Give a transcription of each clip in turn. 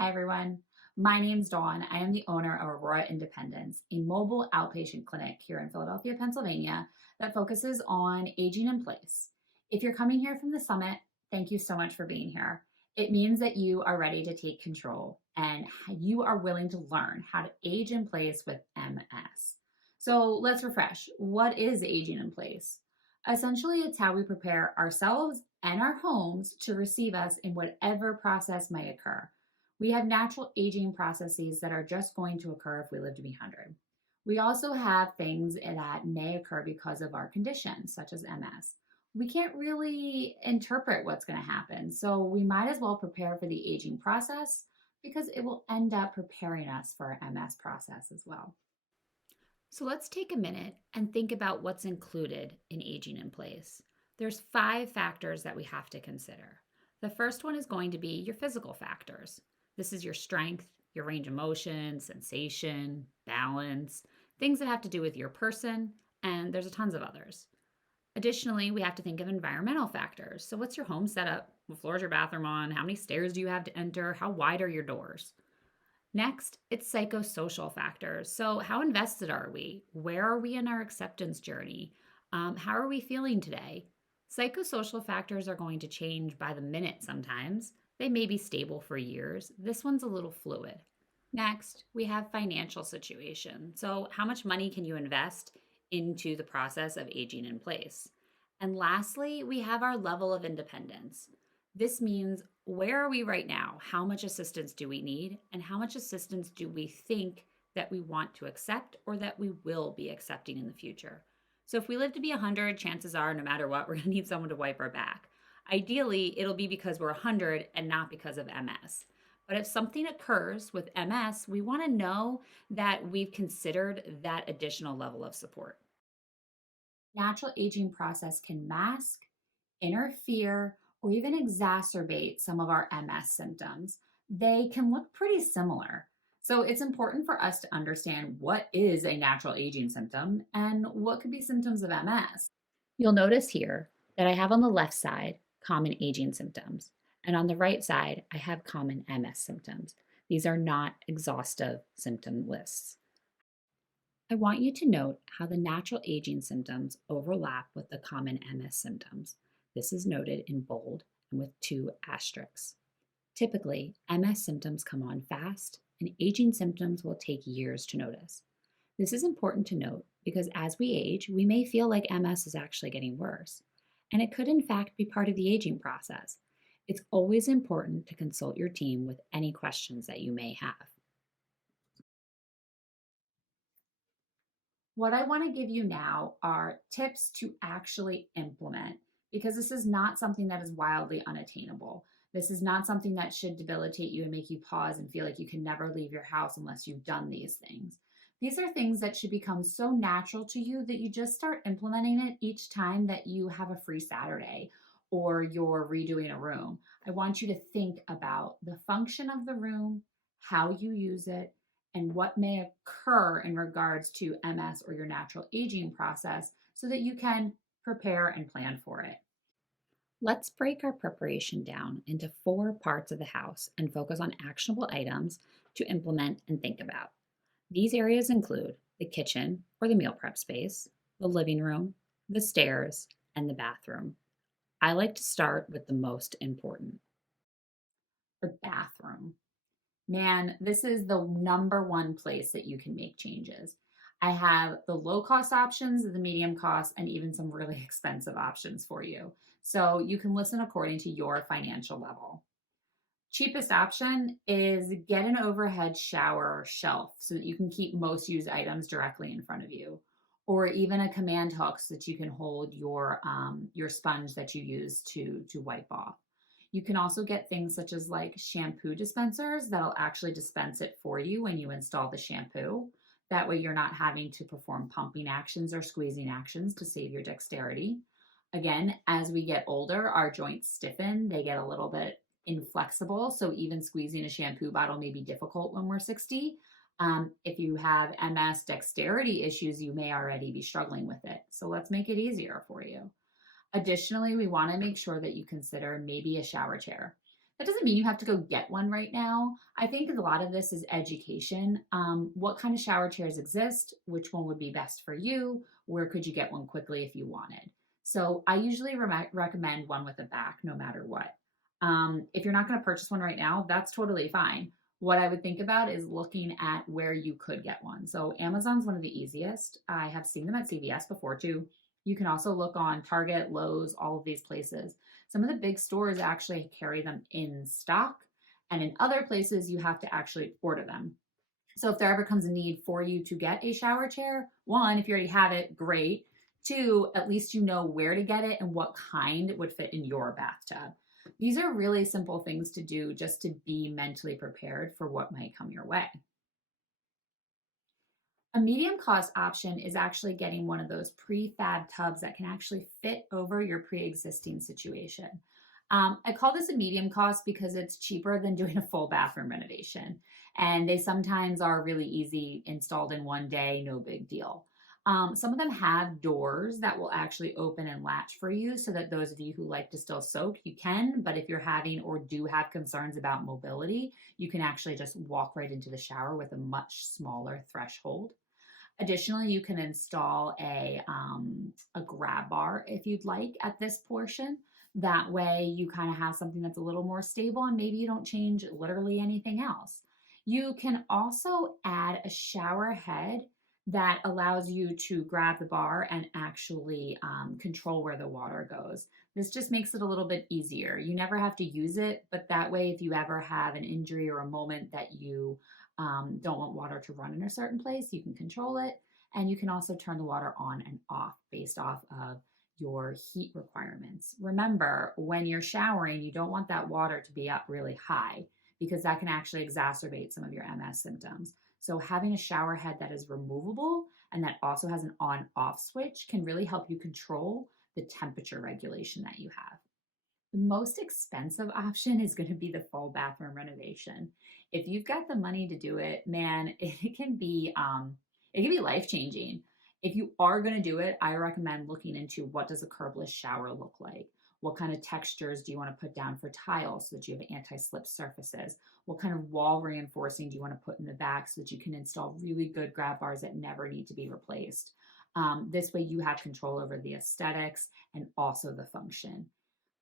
Hi, everyone. My name's Dawn. I am the owner of Aurora Independence, a mobile outpatient clinic here in Philadelphia, Pennsylvania, that focuses on aging in place. If you're coming here from the summit, thank you so much for being here. It means that you are ready to take control and you are willing to learn how to age in place with MS. So let's refresh. What is aging in place? Essentially, it's how we prepare ourselves and our homes to receive us in whatever process may occur. We have natural aging processes that are just going to occur if we live to be 100. We also have things that may occur because of our conditions, such as MS. We can't really interpret what's going to happen, so we might as well prepare for the aging process because it will end up preparing us for our MS process as well. So let's take a minute and think about what's included in aging in place. There's 5 factors that we have to consider. The first one is going to be your physical factors. This is your strength, your range of motion, sensation, balance, things that have to do with your person, and there's tons of others. Additionally, we have to think of environmental factors. So what's your home setup? What floor is your bathroom on? How many stairs do you have to enter? How wide are your doors? Next, it's psychosocial factors. So, how invested are we? Where are we in our acceptance journey? How are we feeling today? Psychosocial factors are going to change by the minute sometimes. They may be stable for years. This one's a little fluid. Next, we have financial situation. So, how much money can you invest into the process of aging in place? And lastly, we have our level of independence. This means where are we right now? How much assistance do we need? And how much assistance do we think that we want to accept or that we will be accepting in the future? So, if we live to be 100, chances are, no matter what, we're going to need someone to wipe our back. Ideally, it'll be because we're 100 and not because of MS. But if something occurs with MS, we want to know that we've considered that additional level of support. Natural aging process can mask, interfere, or even exacerbate some of our MS symptoms. They can look pretty similar. So it's important for us to understand what is a natural aging symptom and what could be symptoms of MS. You'll notice here that I have on the left side common aging symptoms, and on the right side, I have common MS symptoms. These are not exhaustive symptom lists. I want you to note how the natural aging symptoms overlap with the common MS symptoms. This is noted in bold and with 2 asterisks. Typically, MS symptoms come on fast, and aging symptoms will take years to notice. This is important to note because as we age, we may feel like MS is actually getting worse, and it could in fact be part of the aging process. It's always important to consult your team with any questions that you may have. What I want to give you now are tips to actually implement because this is not something that is wildly unattainable. This is not something that should debilitate you and make you pause and feel like you can never leave your house unless you've done these things. These are things that should become so natural to you that you just start implementing it each time that you have a free Saturday or you're redoing a room. I want you to think about the function of the room, how you use it, and what may occur in regards to MS or your natural aging process so that you can prepare and plan for it. Let's break our preparation down into 4 parts of the house and focus on actionable items to implement and think about. These areas include the kitchen or the meal prep space, the living room, the stairs, and the bathroom. I like to start with the most important. The bathroom. Man, this is the number one place that you can make changes. I have the low cost options, the medium cost, and even some really expensive options for you. So you can listen according to your financial level. Cheapest option is get an overhead shower shelf so that you can keep most used items directly in front of you, or even a command hook so that you can hold your sponge that you use to wipe off. You can also get things such as like shampoo dispensers that'll actually dispense it for you when you install the shampoo. That way, you're not having to perform pumping actions or squeezing actions to save your dexterity. Again, as we get older, our joints stiffen, they get a little bit inflexible. So even squeezing a shampoo bottle may be difficult when we're 60. If you have MS dexterity issues, you may already be struggling with it. So let's make it easier for you. Additionally, we want to make sure that you consider maybe a shower chair. That doesn't mean you have to go get one right now. I think a lot of this is education. What kind of shower chairs exist? Which one would be best for you? Where could you get one quickly if you wanted? So I usually recommend one with a back no matter what. If you're not going to purchase one right now, that's totally fine. What I would think about is looking at where you could get one. So Amazon's one of the easiest. I have seen them at CVS before too. You can also look on Target, Lowe's, all of these places. Some of the big stores actually carry them in stock, and in other places, you have to actually order them. So if there ever comes a need for you to get a shower chair, one, if you already have it, great. Two, at least you know where to get it and what kind would fit in your bathtub. These are really simple things to do just to be mentally prepared for what might come your way. A medium cost option is actually getting one of those prefab tubs that can actually fit over your pre existing situation. I call this a medium cost because it's cheaper than doing a full bathroom renovation. And they sometimes are really easy, installed in one day, no big deal. Some of them have doors that will actually open and latch for you so that those of you who like to still soak, you can. But if you're having or do have concerns about mobility, you can actually just walk right into the shower with a much smaller threshold. Additionally, you can install a grab bar if you'd like at this portion. That way, you kind of have something that's a little more stable and maybe you don't change literally anything else. You can also add a shower head that allows you to grab the bar and actually control where the water goes. This just makes it a little bit easier. You never have to use it, but that way, if you ever have an injury or a moment that you don't want water to run in a certain place, you can control it. And you can also turn the water on and off based off of your heat requirements. Remember, when you're showering, you don't want that water to be up really high because that can actually exacerbate some of your MS symptoms. So, having a shower head that is removable and that also has an on off switch can really help you control the temperature regulation that you have. The most expensive option is going to be the full bathroom renovation. If you've got the money to do it, man, it can be life changing. If you are going to do it, I recommend looking into what does a curbless shower look like. What kind of textures do you want to put down for tiles so that you have anti-slip surfaces? What kind of wall reinforcing do you want to put in the back so that you can install really good grab bars that never need to be replaced? This way, you have control over the aesthetics and also the function.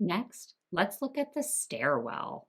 Next, let's look at the stairwell.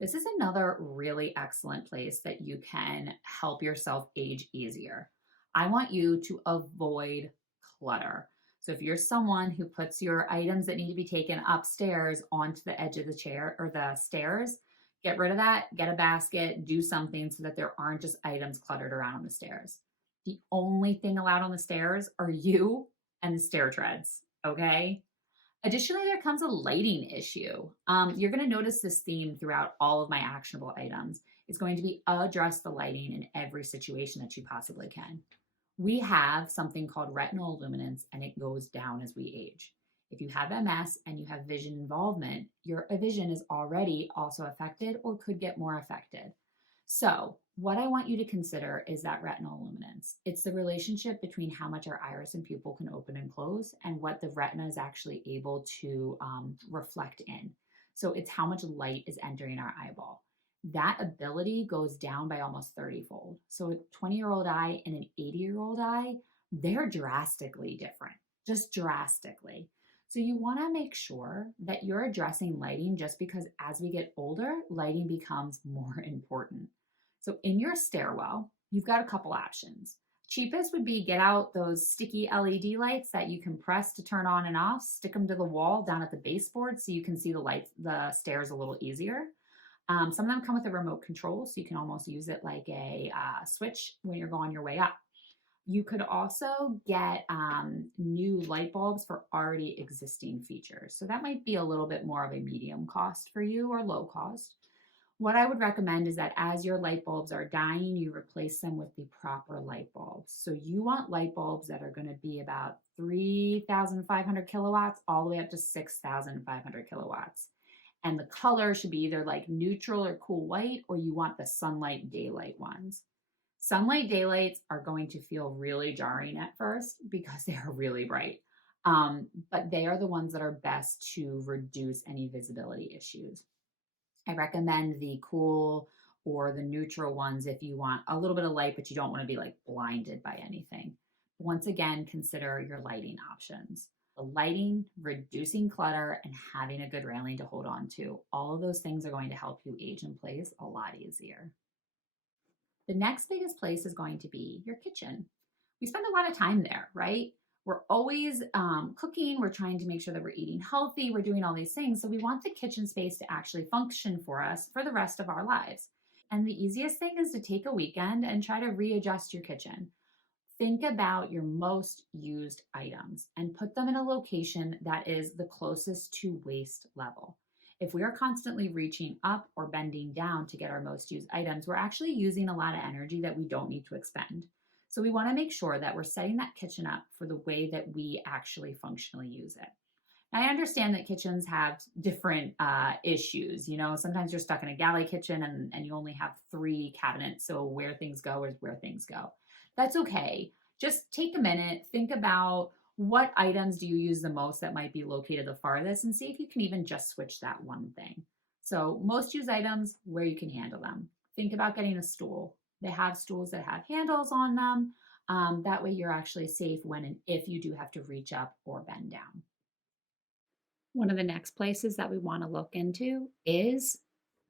This is another really excellent place that you can help yourself age easier. I want you to avoid clutter. So, if you're someone who puts your items that need to be taken upstairs onto the edge of the chair or the stairs, get rid of that, get a basket, do something so that there aren't just items cluttered around on the stairs. The only thing allowed on the stairs are you and the stair treads, okay? Additionally, there comes a lighting issue. You're going to notice this theme throughout all of my actionable items. It's going to be address the lighting in every situation that you possibly can. We have something called retinal luminance, and it goes down as we age. If you have MS and you have vision involvement, your vision is already also affected or could get more affected. So, what I want you to consider is that retinal luminance. It's the relationship between how much our iris and pupil can open and close and what the retina is actually able to reflect in. So, it's how much light is entering our eyeball. That ability goes down by almost 30-fold. So, a 20-year-old eye and an 80-year-old eye, they're drastically different, just drastically. So you want to make sure that you're addressing lighting just because as we get older, lighting becomes more important. So in your stairwell, you've got a couple options. Cheapest would be get out those sticky LED lights that you can press to turn on and off, stick them to the wall down at the baseboard so you can see the stairs a little easier. Some of them come with a remote control, so you can almost use it like a switch when you're going your way up. You could also get new light bulbs for already existing features. So that might be a little bit more of a medium cost for you or low cost. What I would recommend is that as your light bulbs are dying, you replace them with the proper light bulbs. So you want light bulbs that are going to be about 3,500 kilowatts all the way up to 6,500 kilowatts. And the color should be either like neutral or cool white, or you want the sunlight daylight ones. Sunlight daylights are going to feel really jarring at first because they are really bright. But they are the ones that are best to reduce any visibility issues. I recommend the cool or the neutral ones if you want a little bit of light, but you don't want to be like blinded by anything. Once again, consider your lighting options. The lighting, reducing clutter, and having a good railing to hold on to. All of those things are going to help you age in place a lot easier. The next biggest place is going to be your kitchen. We spend a lot of time there, right? We're always cooking. We're trying to make sure that we're eating healthy. We're doing all these things. So we want the kitchen space to actually function for us for the rest of our lives. And the easiest thing is to take a weekend and try to readjust your kitchen. Think about your most used items and put them in a location that is the closest to waste level. If we are constantly reaching up or bending down to get our most used items, we're actually using a lot of energy that we don't need to expend. So we want to make sure that we're setting that kitchen up for the way that we actually functionally use it. I understand that kitchens have different issues. You know, sometimes you're stuck in a galley kitchen and you only have three cabinets. So where things go is where things go. That's okay. Just take a minute, think about what items do you use the most that might be located the farthest and see if you can even just switch that one thing. So most used items where you can handle them. Think about getting a stool. They have stools that have handles on them. That way you're actually safe when and if you do have to reach up or bend down. One of the next places that we want to look into is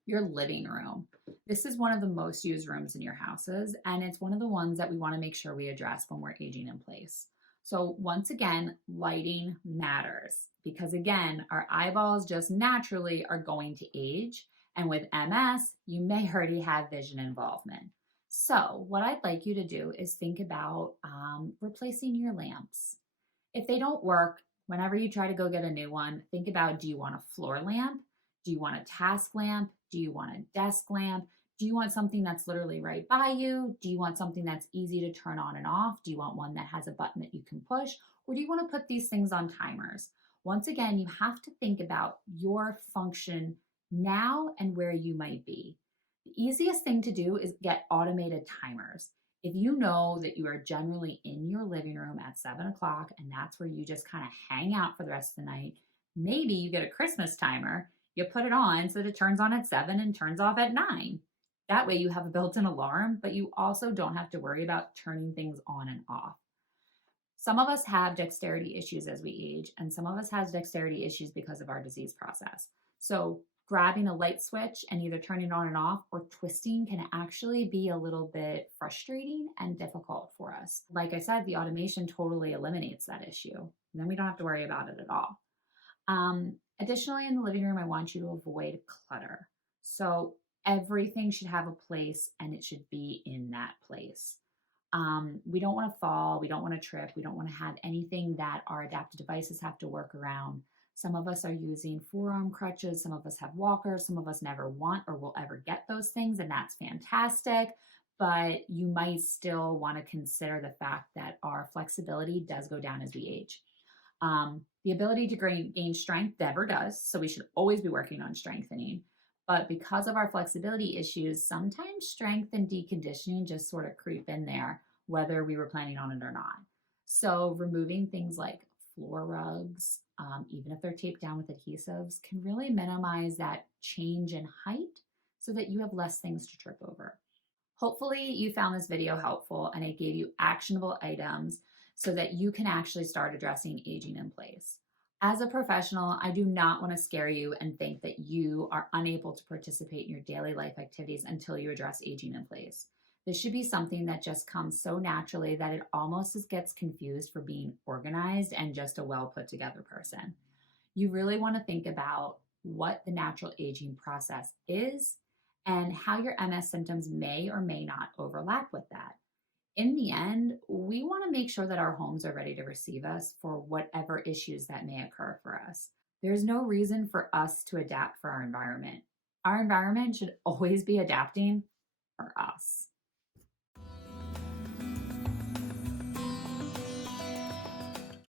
Your living room. This is one of the most used rooms in your houses, and it's one of the ones that we want to make sure we address when we're aging in place. So, once again, lighting matters because, again, our eyeballs just naturally are going to age. And with MS, you may already have vision involvement. So, what I'd like you to do is think about replacing your lamps. If they don't work, whenever you try to go get a new one, think about, do you want a floor lamp? Do you want a task lamp? Do you want a desk lamp? Do you want something that's literally right by you? Do you want something that's easy to turn on and off? Do you want one that has a button that you can push? Or do you want to put these things on timers? Once again, you have to think about your function now and where you might be. The easiest thing to do is get automated timers. If you know that you are generally in your living room at 7 o'clock and that's where you just kind of hang out for the rest of the night, maybe you get a Christmas timer. You put it on so that it turns on at 7 and turns off at 9. That way you have a built in alarm, but you also don't have to worry about turning things on and off. Some of us have dexterity issues as we age, and some of us has dexterity issues because of our disease process. So grabbing a light switch and either turning it on and off or twisting can actually be a little bit frustrating and difficult for us. Like I said, the automation totally eliminates that issue. And then we don't have to worry about it at all. Additionally, in the living room, I want you to avoid clutter. So everything should have a place and it should be in that place. We don't want to fall, we don't want to trip, we don't want to have anything that our adaptive devices have to work around. Some of us are using forearm crutches, some of us have walkers, some of us never want or will ever get those things, and that's fantastic. But you might still want to consider the fact that our flexibility does go down as we age. The ability to gain strength never does, so we should always be working on strengthening. But because of our flexibility issues, sometimes strength and deconditioning just sort of creep in there, whether we were planning on it or not. So, removing things like floor rugs, even if they're taped down with adhesives, can really minimize that change in height so that you have less things to trip over. Hopefully, you found this video helpful and it gave you actionable items so that you can actually start addressing aging in place. As a professional, I do not want to scare you and think that you are unable to participate in your daily life activities until you address aging in place. This should be something that just comes so naturally that it almost gets confused for being organized and just a well put together person. You really want to think about what the natural aging process is and how your MS symptoms may or may not overlap with that. In the end, we want to make sure that our homes are ready to receive us for whatever issues that may occur for us. There's no reason for us to adapt for our environment. Our environment should always be adapting for us.